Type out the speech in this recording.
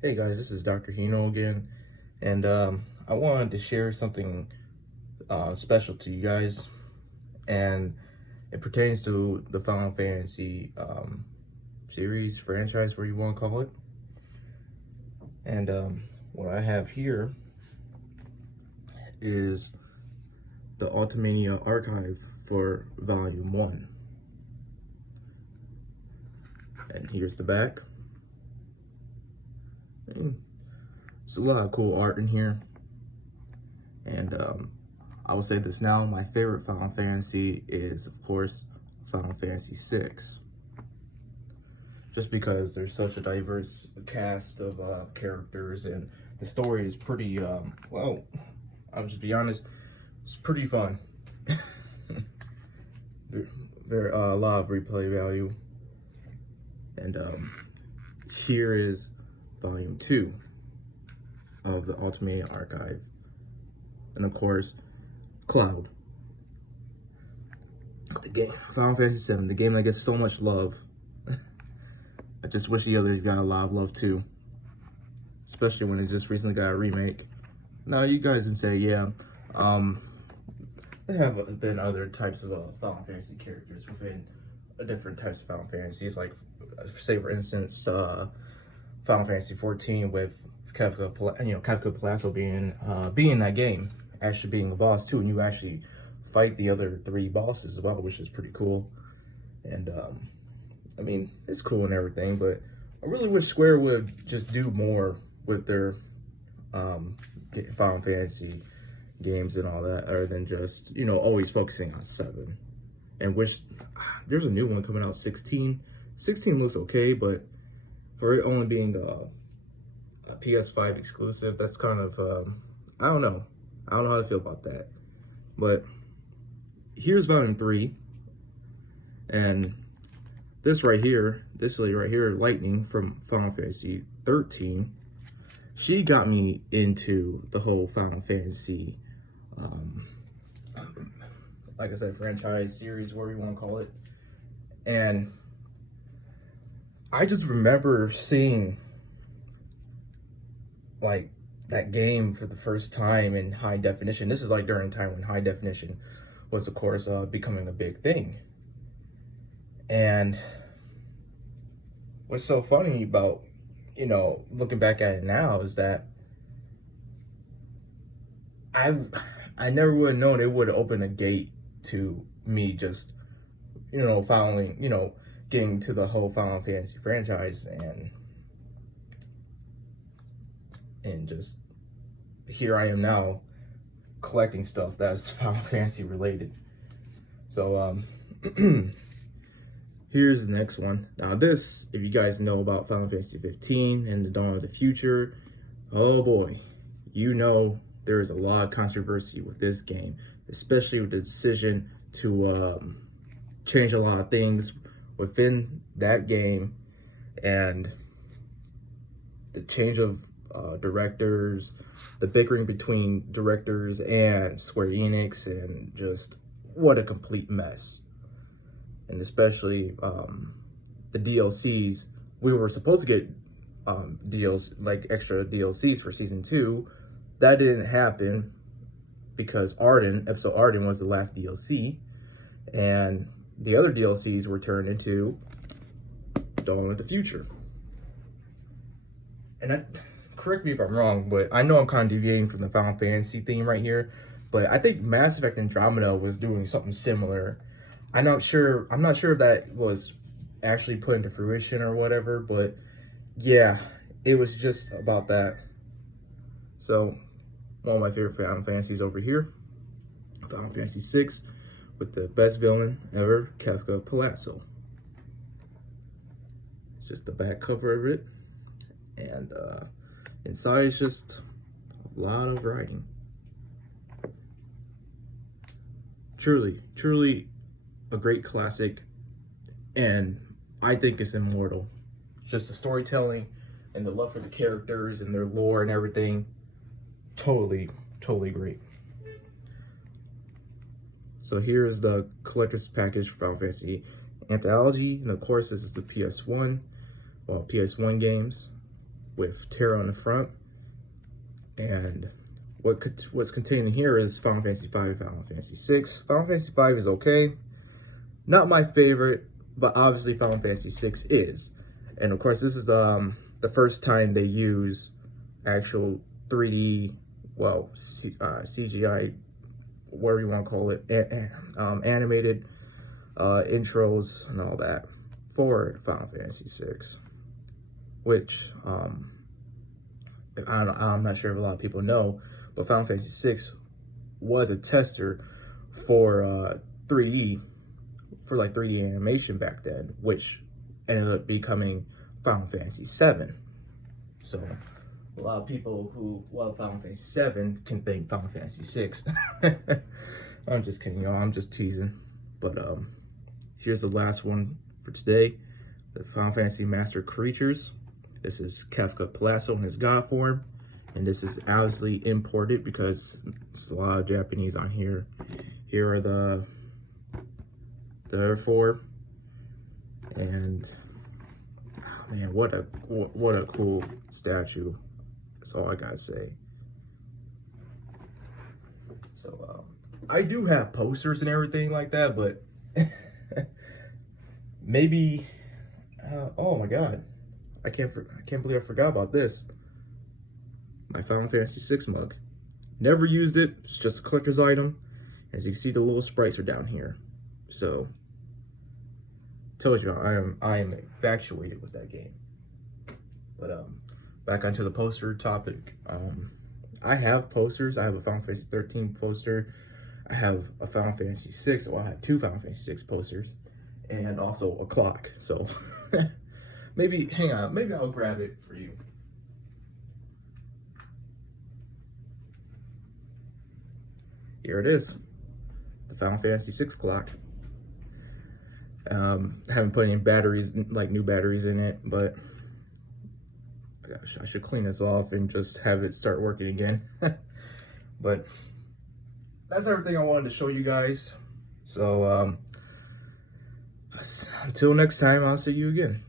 Hey guys, this is Dr. Hino again, and I wanted to share something special to you guys, and it pertains to the Final Fantasy series, franchise, whatever you want to call it. And what I have here is the Automania archive for Volume 1. And here's the back. And it's a lot of cool art in here. And I will say this now, my favorite Final Fantasy is, of course, Final Fantasy VI. Just because there's such a diverse cast of characters, and the story is pretty, well, I'll just be honest, it's pretty fun. Very, a lot of replay value. And here is Volume 2 of the Automania archive. And of course, Cloud. The game, Final Fantasy VII, the game that gets so much love. I just wish the others got a lot of love too. Especially when it just recently got a remake. Now you guys can say, yeah, there have been other types of Final Fantasy characters within different types of Final Fantasies. Like, say for instance, Final Fantasy 14 with Kafka Palazzo being that game, actually being the boss too, and you actually fight the other 3 bosses as well, which is pretty cool. And I mean, it's cool and everything, but I really wish Square would just do more with their Final Fantasy games and all that, other than just, always focusing on 7. And wish there's a new one coming out, 16. 16 looks okay, but for it only being a PS5 exclusive, that's kind of, I don't know. I don't know how to feel about that. But here's Volume 3. And this right here, this lady right here, Lightning from Final Fantasy 13, she got me into the whole Final Fantasy, like I said, franchise, series, whatever you want to call it. And I just remember seeing like that game for the first time in high definition. This is like during a time when high definition was, of course, becoming a big thing. And what's so funny about, looking back at it now is that I never would have known it would open a gate to me just, following, getting to the whole Final Fantasy franchise, and just here I am now collecting stuff that's Final Fantasy related. So here's the next one. Now this, if you guys know about Final Fantasy 15 and the Dawn of the Future, oh boy, there is a lot of controversy with this game, especially with the decision to change a lot of things within that game, and the change of directors, the bickering between directors and Square Enix, and just what a complete mess. And especially the DLCs. We were supposed to get extra DLCs for Season 2. That didn't happen because Episode Arden was the last DLC, and the other DLCs were turned into Dawn of the Future. And correct me if I'm wrong, but I know I'm kind of deviating from the Final Fantasy theme right here, but I think Mass Effect Andromeda was doing something similar. I'm not sure if that was actually put into fruition or whatever, but yeah, it was just about that. So, one of my favorite Final Fantasies over here, Final Fantasy VI, with the best villain ever, Kafka Palazzo. Just the back cover of it, and inside is just a lot of writing. Truly a great classic, and I think it's immortal. Just the storytelling and the love for the characters and their lore and everything, totally great. So here's the collector's package for Final Fantasy Anthology, and of course this is the PS1 games. with Terra on the front. And what's contained in here is Final Fantasy V and Final Fantasy VI. Final Fantasy V is okay. Not my favorite, but obviously Final Fantasy VI is. And of course, this is the first time they use actual 3D, well, CGI, whatever you want to call it, animated intros and all that for Final Fantasy VI, which I'm not sure if a lot of people know, but Final Fantasy VI was a tester for 3D, for like 3D animation back then, which ended up becoming Final Fantasy VII. So a lot of people who love Final Fantasy VII can thank Final Fantasy VI. I'm just kidding, y'all. I'm just teasing. But here's the last one for today. The Final Fantasy Master Creatures. This is Kefka Palazzo in his god form. And this is obviously imported because there's a lot of Japanese on here. Here are the other four. And oh man, what a cool statue. That's all I gotta say. So I do have posters and everything like that, but maybe oh my god, I can't believe I forgot about this. My Final Fantasy VI mug. Never used it. It's just a collector's item. As you can see, the little sprites are down here. So told you I am infatuated with that game. But back onto the poster topic. I have posters. I have a Final Fantasy 13 poster. I have a Final Fantasy 6. Well, I have two Final Fantasy 6 posters, and also a clock. So maybe hang on. Maybe I'll grab it for you. Here it is, the Final Fantasy 6 clock. Haven't put any batteries, like new batteries in it, but gosh, I should clean this off and just have it start working again. But that's everything I wanted to show you guys. So until next time, I'll see you again.